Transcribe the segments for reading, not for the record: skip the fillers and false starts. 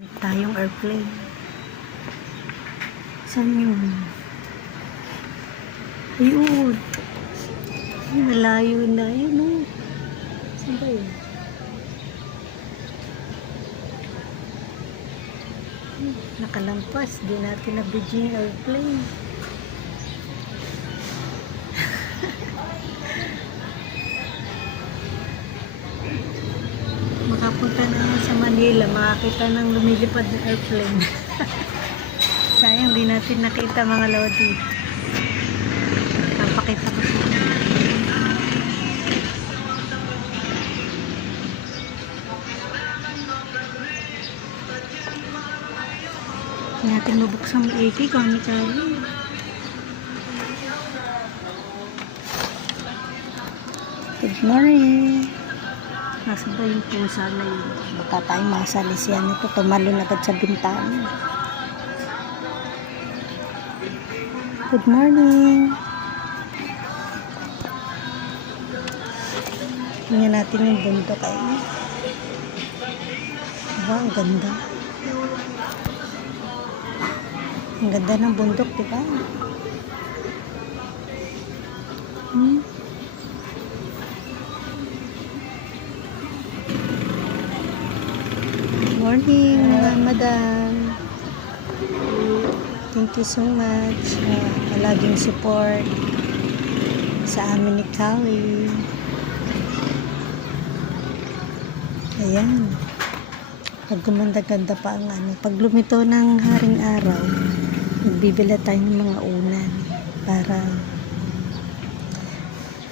Tayong airplane. Saan yun? Ayun. Ay, malayo na. Ayun o. Saan ba yun? Nakalampas. Di natin na-video yung airplane. Makapunta na sa Manila, makakita ng lumilipad na airplane. Sayang di natin nakita mga lodi. Napakita ko sa inyo. Hindi natin mabuksan ang AK kung ano Charlie. Good morning. Nasa ba yung pusa na yun? Baka tayo masalisiyan ito. Tumalon agad sa bintana. Good morning. Tingnan natin yung bundok ay. Diba? Ang ganda. Ang ganda ng bundok, diba? Morning, madam. Thank you so much. Laging support sa amin ni Callie. Ayan. Pag gumanda-ganda pa ang ano. Pag lumito ng haring araw, magbibila tayo ng mga unan para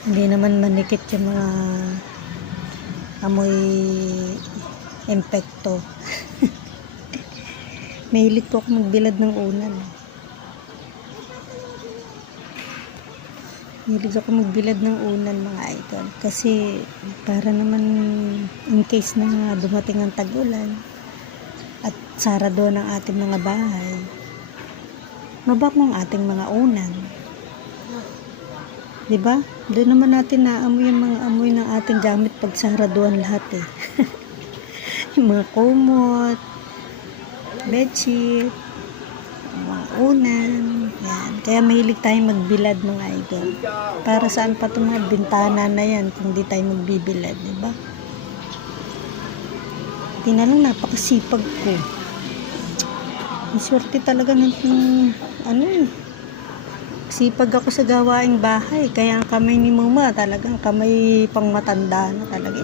hindi naman manikit yung mga amoy impekto. Mahilig po ako magbilad ng unan. Mahilig ako magbilad ng unan mga idol. Kasi para naman in case na dumating ang tag-ulan at sarado ng ating mga bahay, mabango ang ating mga unan. Diba? Doon naman natin naamoy yung mga amoy ng ating gamit pag saraduan lahat eh. Yung mga kumot, bedsheet, mga unan, yan. Kaya mahilig tayong magbilad mga idol. Para saan pa itong mga bintana na yan kung di tayo magbibilad, diba? Di na lang napakasipag ko. Ang swerte talaga ng ano eh. Sipag ako sa gawaing bahay. Kaya ang kamay ni mama talagang kamay pang matanda na talaga.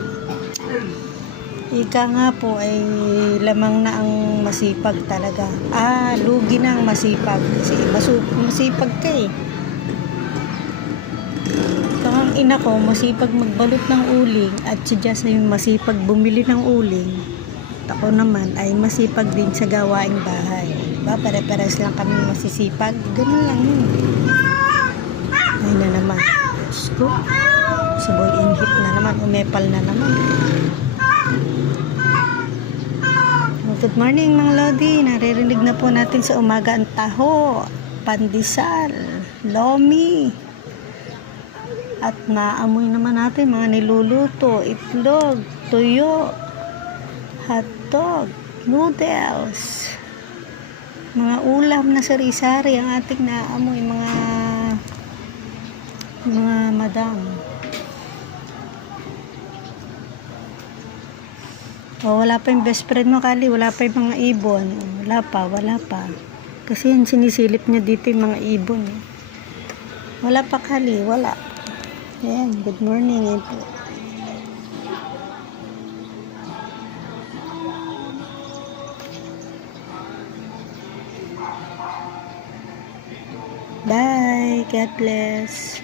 Ika nga po ay lamang na ang masipag talaga. Lugi na ang masipag. Kasi masipag ka eh. Kaya ang ina ko masipag magbalot ng uling at si Jess ay masipag bumili ng uling. At ako naman ay masipag din sa gawaing bahay. Diba? Pare-pares lang kami masisipag. Ganun lang yun. Ayun na naman. Diyos ko. Suboy inhip na naman. Umepal na naman. Good morning mga lodi. Naririnig na po natin sa umaga ang taho, pandesal, lomi. At naamoy naman natin mga niluluto, itlog, tuyo, hotdog, noodles. Mga ulam na sari-sari ang ating naamoy mga madam. Wala pa yung best friend mo, Kali. Wala pa yung mga ibon. Wala pa. Kasi yung sinisilip niya dito yung mga ibon. Wala pa, Kali. Wala. Ayan. Good morning. Bye. God bless.